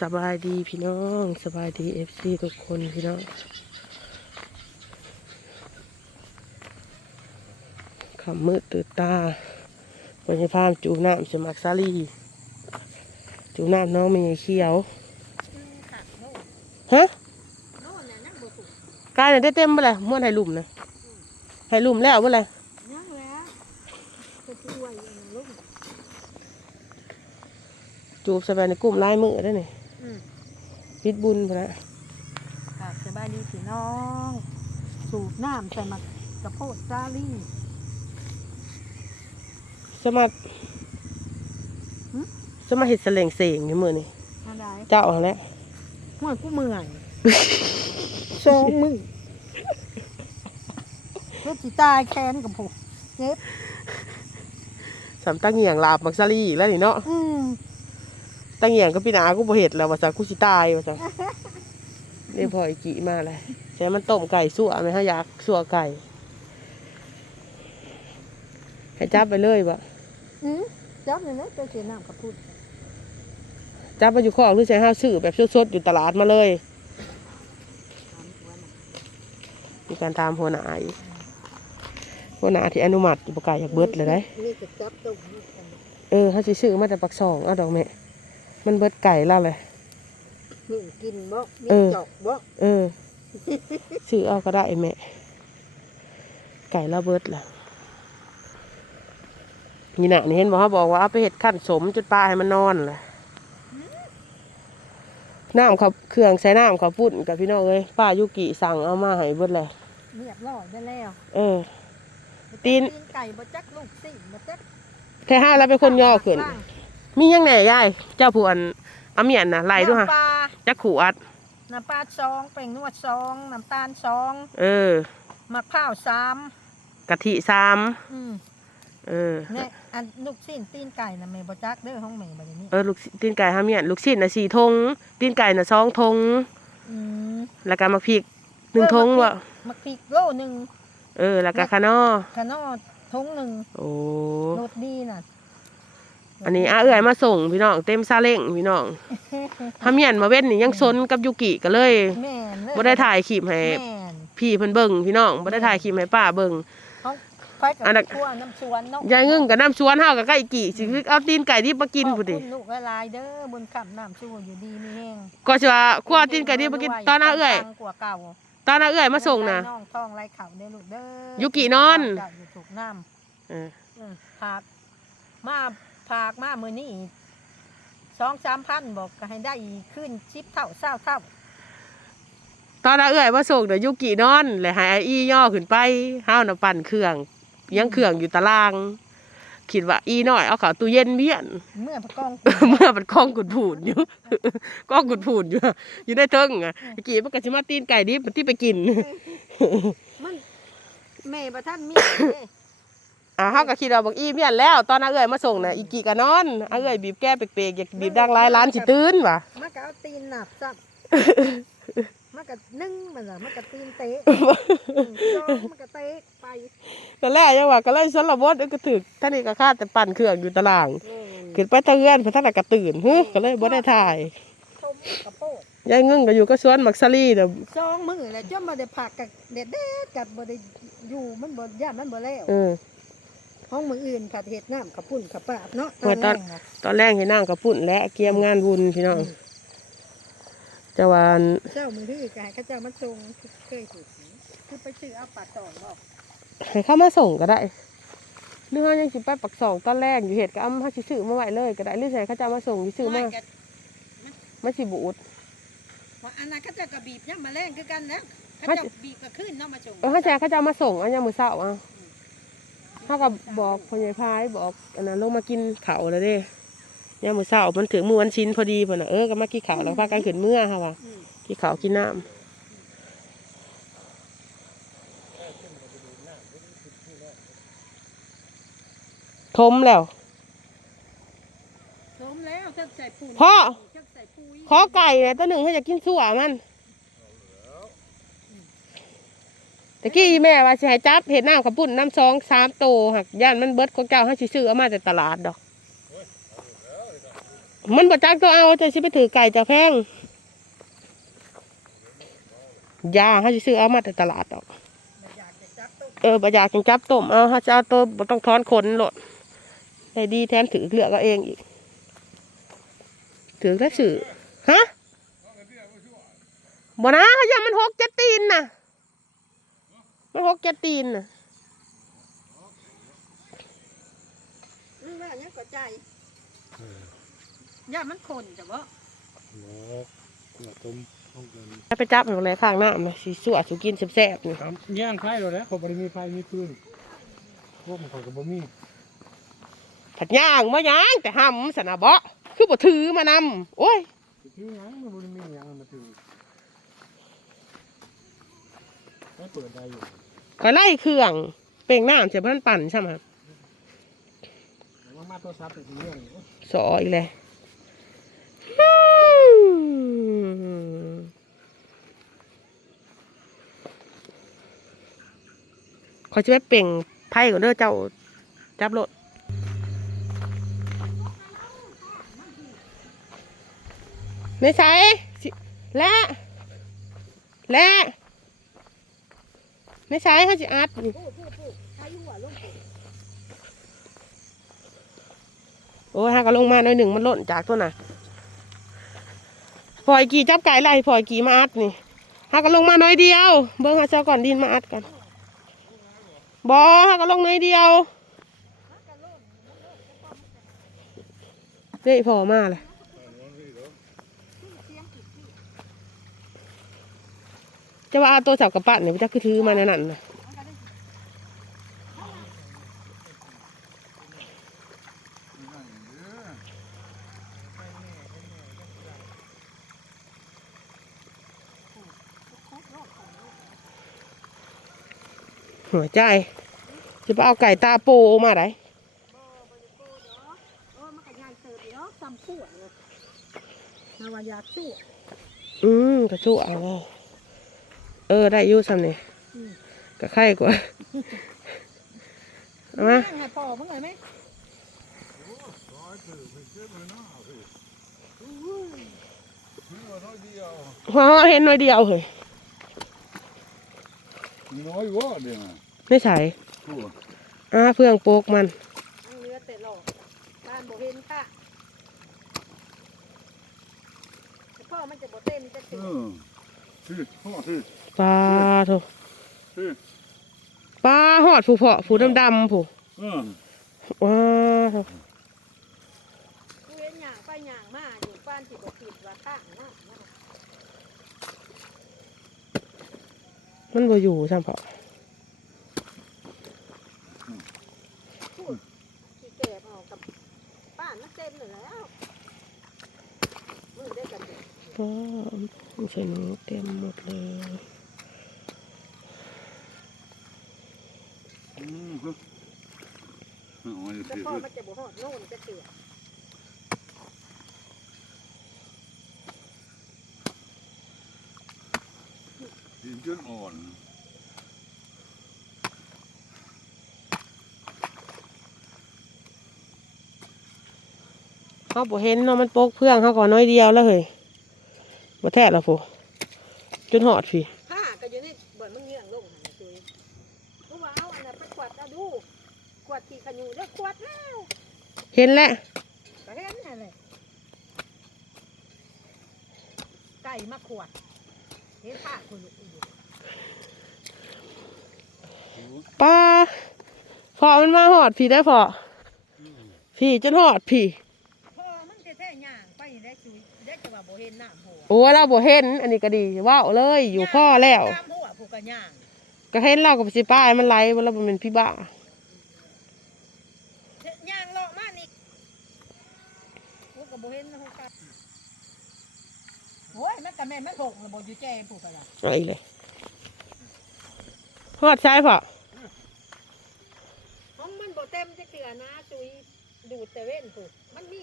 สบายดีพี่น้องสบายดีเอฟซีทุกคนพี่น้องขำมืดตื่นตาวันนี้พามจูน้ำสมักซาลีจูน้ำน้องมีเขียวฮะกายเนี่ยได้เต็มไปเลยม้วนให้ลุมนะให้ลุมแล้วไปเลยยังแล้วจะช่วยอย่างนั้นลูกจูบสบายในกลุ่มลายมือได้นี่อืม พิดบุญไปแล้วครับสบายดีพี่น้อง สูบน้ำใส่มากระโพดซาลี่สมัครหึสมัครเห็ดแสลงเสงอยู่มือนี่อะไรเจ้าเอาแล้วหัวกูเมื่อยสองมือเพื่อจิตายแค้นกับผมเจ็บสามตั้งเหี่ยงลาบมักซาลีอีกแล้วนี่เนาะอืม ตั้งเหี่ยงก็พี่นากูบ่เห็ดแล้วว่าจะกูสิตายว่าจะนี่พออีกกี่มาเลยใช้มันต้มไก่สั่วไหมฮะอยากสั่วไก่ให้จับไปเลยบ่อืมจับเลยนะเจ้าเสียน้ำกับพูดจับมาอยู่ข้องหรือใช้ห้าซื้อแบบสดๆอยู่ตลาดมาเลยถามตัวน่ะมีการตามหัวหน้าอีกหัวหน้าที่อนุมัติอยู่บ่ไก่อยากเบิดเลยได้นี่จะจับตรงนี้กันเออเขาสิซื้อมาแต่ปักซองเอาดอกแม่ มันเบิดไก่แล้วเลยนี่กินบ่มีเออ จอกบ่เออ ซื้อเอาก็ได้แม่ ไก่ละเบิดล่ะนี่น่ะนี่เห็นบอกเขาบอกว่าเอาไปเห็ดขั้นสมจุดปลาให้มันนอนเลยน้ำเขาเครื่องใช้น้ำเขาปุ่นกับพี่น้องเอ้ยป้ายุกิสั่งเอามาให้เบิดเลย เรียบร้อยได้แล้วเออ ตีน ไก่บ่จักลูกสิบ่จักแค่ห้าแล้วเป็นคนย่อขึ้น บ้าง มียังไงยายเจ้าผู้อันอาเมียนนะไล่ด้วยฮะน้ำปลาจักขวดน้ำปลาซองแป้งนวดซองน้ำตาลซองเออ มะพร้าวสามกะทิสามอืมเออ เนี่ยอันลูกสิ้นตีนไก่น่ะแม่บ่จักเด้อห้องแม่บัดนี้เออลูกศิตีนไก่ห้าเมียนลูกชิ้นนะสี่ทงตีนไก่นะสองทงอืมแล้วก็มักพริกหนึ่งทงวะมะพริกโลหนึงเออแล้วก็คานอขนอทงหนึงโอ้ รสดีน่ะ อันนี้อาเอื่อยมาส่งพี่น้องเต็มซาเล้งพี่น้องห้าเมียนมาเว้นนี่ยังซนกับยูกิก็เลยแม่นเลยบ่ได้ถ่ายคลิปให้แม่นพี่เพิ่นเบิ่งพี่น้องบ่ได้ถ่ายคลิปให้ป้าเบิ่ง เขาไฟกับอันนั้นคั่วน้ำสวนเนาะยายงึ่งกับน้ำชวนเฮากับไก่กี่สิเอาตีนไก่ที่มากินขอบพุ่นดิคุณลูกหลายๆเด้อบุญคำน้ำชูอยู่ดีมีแห้งก็สิว่าคั่วตีนไก่ที่มากินตอนน้าเอื้อยปังกว่าเก่าตอนน้าเอื้อยมาส่งน่ะน้องทองไรเขาได้อลูกเด้อยุกินอน เจ้าอยู่ถูกน้เออำอืมผากมา ผากมามือนี้สองสามพันบอกก็ให้ได้ขึ้นชิปเท่าเศร้าเท่าตอนน้าเอื้อยมาส่งเดี๋ยวยุกินอนแล้วให้อาอีย่อขึ้นไปเฮาน่ะปั่นเครื่อง ยังเครื่องอยู่ตารางคิดว่าอีน้อยเอาเข้าตู้เย็นเวียนเมื่อพระกองเมื่อมันกล้องกุดผูดอยู่กล้องกุดผูดอยู่อยู่ในเทิงอะเมื่อกี้มันก็สิมาตีนไก่ดิบมันที่ไปกินมันแม่ประท่านมีเด้ อ่าเฮาก็คิดว่าบอกอีเมียนแล้ว ตอนน้าเอื้อยมาส่งน่ะอีกี่ก็นอนอาเอื้อยบีบแก้เปกๆอยากบีบดังหลายล้านสิตื่นว่ะมันก็เอาตีนหนับซับมันก็นึ่งมันละมันก็ตีนเตะอืมจองมันก็เตะไปตอนแรกยังว่าก็เลยสารบดก็ถึกท่านี่ก็คาดแต่ปั่นเครื่องอยู่ตารางขึ้นไปตะเอือนไปทางไหนก็ตื่นฮึก็เลยบ่ได้ถ่ายชมกระโปงยายเงึ่งก็อยู่ก็สวนมักซาลีเด้อสองมือแล้วจนบ่ได้ผักกับเด็ดเด็ดกับบ่ได้อยู่มันบ่ย่านมันบ่แล้ว เออ ห้องมืออื่นผัดเห็ดน้ำขับปุ่นขับปาบเนาะโอ้ยตอนแรกน่ะตอนแรกให้นั่งกับปุ่นและเกียมงานบุญพี่น้องจะวาอันเจ้ามือที่กายก็เจ้ามาส่งเคยถูกคือไปซื้อเอาปลาตองบอกให้เข้ามาส่งก็ได้หรือว่ายังสิไปปักสองตอนแรกอยู่เหตุก็เอามาสิซื้อมาไว้เลยก็ได้หรือใส่เขาจะเอามาส่งสิซื้อมาไกันมาสิบูดว่าอันนั้นเขาเจะกระบีบย่ำมาแรงคือกันแล้วเขาเขาเจะจะบีบก็ขึ้นเนาะมาส่งเออเขาจะเขาจะเอามาส่งเอายามมือเช้าอะ เขาก็บอกพ่อใหญ่พายบอกอันนั้นลงมากินข้าวแล้วเด้ยามมือเช้ามันถึงมื้อวันชิ้นพอดีเพิ่นน่ะเออก็มากินข้าวแล้วพากันขึ้นเมื่อค่ะว่าอืมกินข้าวกินน้ำทมแล้วสมแล้วเจ้าใส่ปุ๋ยพ่อเจ้าใส่ปุ๋ยขอไก่เนี่ยตัวหนึ่งให้จะกินสั่วมัน ตะกี้แม่ว่าสิให้จับเห็ดน้ำขับปุ่นน้ำซองสามโตหักย่านมันเบิดของเจ้าให้ซื้อเอามาจากตลาดดอก มันบ่จักตัวเอาจะสิไปถือไก่จะแพงยาเขาสิซื้อเอามาแต่ตลาดดอกเออบ่อยากจังจับต้มเอาเขาจะเอาตัวบ่ต้องถอนขนโลดได้ดีแถมถือเลือกเอาเองอีกถือได้สื่อฮะบ่นะเขย่ามันหกเจ็ดตีนน่ะ มันหกเจ็ดตีนน่ะนี่ว่าเนี้ยก็ใจย่ามันคนจ้ะบ่บอกกระตุ้มห้องเกินไปจับอยู่ในข้างหน้ามันสิสวดสุกินแซ่บๆนี่ครับย่างไฟเราแล้วเขาบริมีไฟมีปืนพวกมันเขาก็บ่มีผัดย่างมาย่างแต่ห้ำสนะบ่คือบ่ถือมานำโอ้ยที่ยังมันบริมีหยังมาถือไม่เปิดได้อยู่ ก็ไล่เครื่องเป่งน้ำเสียพันปั่นใช่ไหมแต่ว่ามาตัวซับเป็นเรื่องสออีกเลยขอจะไปเป่งไพ่ก่อนเด้อเจ้าจับรถในสายสิและ และ ในสายเขาจะอัดนี่พูดพูดพูดใช้หัวลงปุ๊บโอ้ยฮะก็ลงมาหน่อยหนึ่งมันหล่นจากตัวน่ะพลอยกี่จับไก่ไล่พลอยกี่มาอัดนี่ฮะก็ลงมาหน่อยเดียว เบิ้งหาเจ้าก่อนดินมาอัดกันบอฮะก็ลงหน่อยเดียวเด้พอมาเลย จะว่าเอาตัวจับกับปั้นเนี่ยจะคือถือมาในนั้นนะหัวใจ จะไปเอาไก่ตาโปมาไหนเออมันก็ใหญ่เติบเนาะซ้ำปวดเลยนาวายากสู้อืมกระชูเอาเอา เออ ได้อยุ่ซ้ำนี่ก็ไข่กว่าเอามานั่งให้พ่อมึงเลยไหมพอเห็นหน่อยเดียวเฮ้ยน้อยว่าเดี๋ยวนะไม่ใช่โอ้อ่าเพื่องโปกมันนั่งเรือแต่หลอกบ้านบ่เห็นค่ะแต่พ่อมันจะบ่เต้นจะเอตื่นอที่พ่อที่ ปลาโถที่ปลาหอดผู้เพาะผู้ดำๆผู้เออว้าโถกูเห็นหยางไปหยางมาอยู่บ้านที่บ่ติดว่าข้างนะนะมันบ่อยู่ซ้ำเพาะที่แก่ออกกับบ้านมันเต็มเลยแล้วมือได้กันเด็กก็ไม่ใช่หนูเต็มหมดเลย อืมฮึอ๋อนี่ แต่สิพ่อมันจะบ่ฮอดโน่นจะเตือดินจนอ่อนเขาบ่เห็นเนาะมันโป๊กเพื่องเขาก่อนน้อยเดียวแล้วเฮ้ยบ่แท้แล้วผู้จนหอดพี่ กวาดที่ขยูแล้วกวาดแล้วเห็นแล้วก็เห็นนั่นแหละไก่มาขวดเห็นผ้าคุณลูกอยู่ปลาพอมันมาหอดพี่ได้พอพี่จนหอดพี่พ่อมึงจะแท้ย่างไปได้จุยได้จะว่าบ่เห็นน้ำหัวโอ้เราบ่เห็น อันนี้ก็ดีว้าวเลยอยู่พ่อแล้วน้ำหัวผูกกระย่างก็เห็นเรากับสิป้ายมันไหลว่าเราบ่เป็นพี่บ้า ย่างเลาะมานี่ผู กกับบ่เห็นนะผูกกันโอ้ยมันกับแม่นมันหกระบบอยู่แจ้ผูกกันละอะไรเลยหอดใช่พอห้องมันบ่เต็มจะเกลือนะจุยดูดแต่เว้นผูกมันมี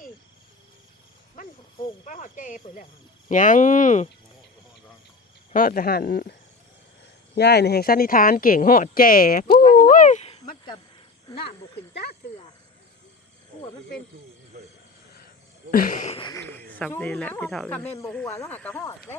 มันผงไปหอดแจ้ผูกแล้วยังหอดทหารย่ายในแห่งสันนิทานเก่งหอดแจ่ปุ้ยมันกับน้ำบุขึ้นจ้าเกลือหัวมันเป็นโอ้ สับนี่แหละพี่เฒ่าคำเมนบ่หัวแล้วหากระหอด